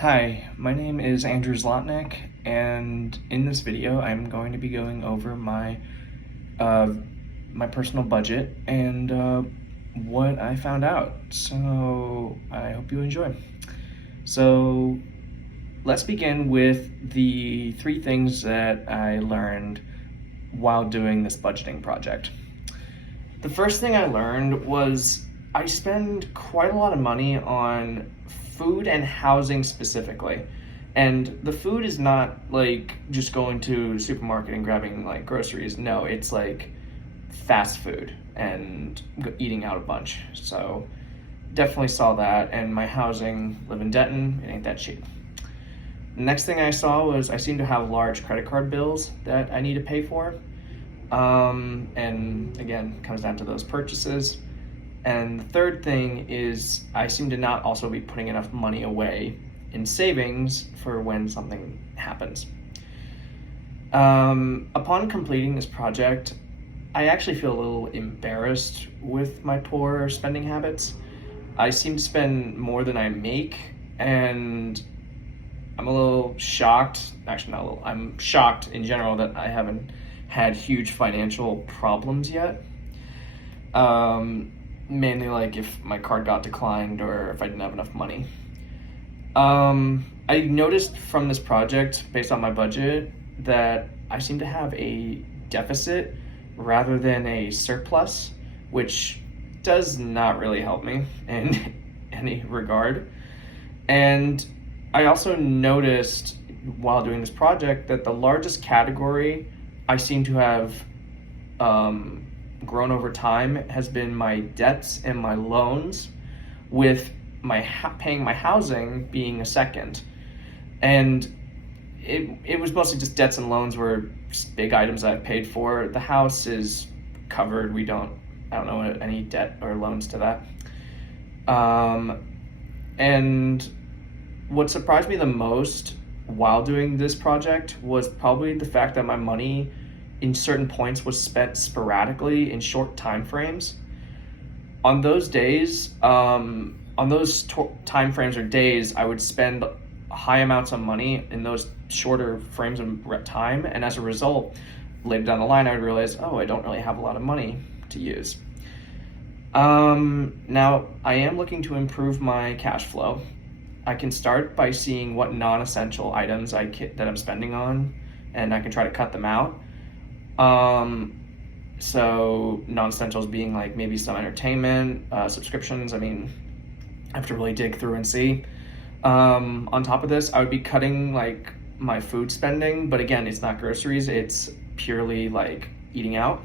Hi, my name is Andrew Zlotnick, and in this video I'm going to be going over uh, my personal budget and what I found out. So I hope you enjoy. So let's begin with the three things that I learned while doing this budgeting project. The first thing I learned was I spend quite a lot of money on food and housing specifically. And the food is not like just going to the supermarket and grabbing like groceries. No, it's like fast food and eating out a bunch. So definitely saw that. And my housing, live in Denton, it ain't that cheap. Next thing I saw was I seem to have large credit card bills that I need to pay for. And again, comes down to those purchases. And the third thing is I seem to not also be putting enough money away in savings for when something happens. Upon completing this project, I actually feel a little embarrassed with my poor spending habits. I seem to spend more than I make, and I'm a little shocked, actually not a little, I'm shocked in general that I haven't had huge financial problems yet. Mainly like if my card got declined or if I didn't have enough money. I noticed from this project, based on my budget, that I seem to have a deficit rather than a surplus, which does not really help me in any regard. And I also noticed while doing this project that the largest category I seem to have grown over time has been my debts and my loans, with my paying my housing being a second. And it was mostly just debts and loans were just big items I've paid for. The house is covered. I don't know any debt or loans to that. And what surprised me the most while doing this project was probably the fact that my money in certain points was spent sporadically in short time frames. On those days, on those time frames or days, I would spend high amounts of money in those shorter frames of time, and as a result, later down the line, I would realize, oh, I don't really have a lot of money to use. Now, I am looking to improve my cash flow. I can start by seeing what non-essential items that I'm spending on, and I can try to cut them out. So non-essentials being like maybe some entertainment, subscriptions. I mean, I have to really dig through and see. On top of this, I would be cutting like my food spending, but again, it's not groceries, it's purely like eating out.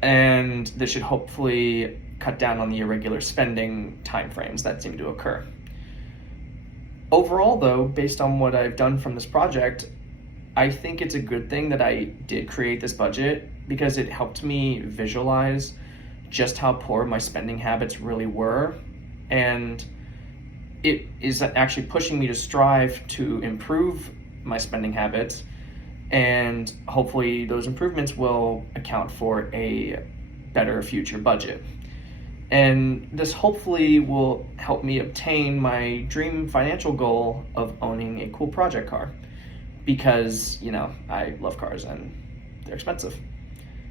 And this should hopefully cut down on the irregular spending timeframes that seem to occur. Overall though, based on what I've done from this project, I think it's a good thing that I did create this budget, because it helped me visualize just how poor my spending habits really were. And it is actually pushing me to strive to improve my spending habits. And hopefully those improvements will account for a better future budget. And this hopefully will help me obtain my dream financial goal of owning a cool project car. Because, I love cars and they're expensive.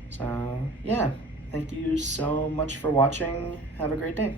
So, yeah, thank you so much for watching. Have a great day.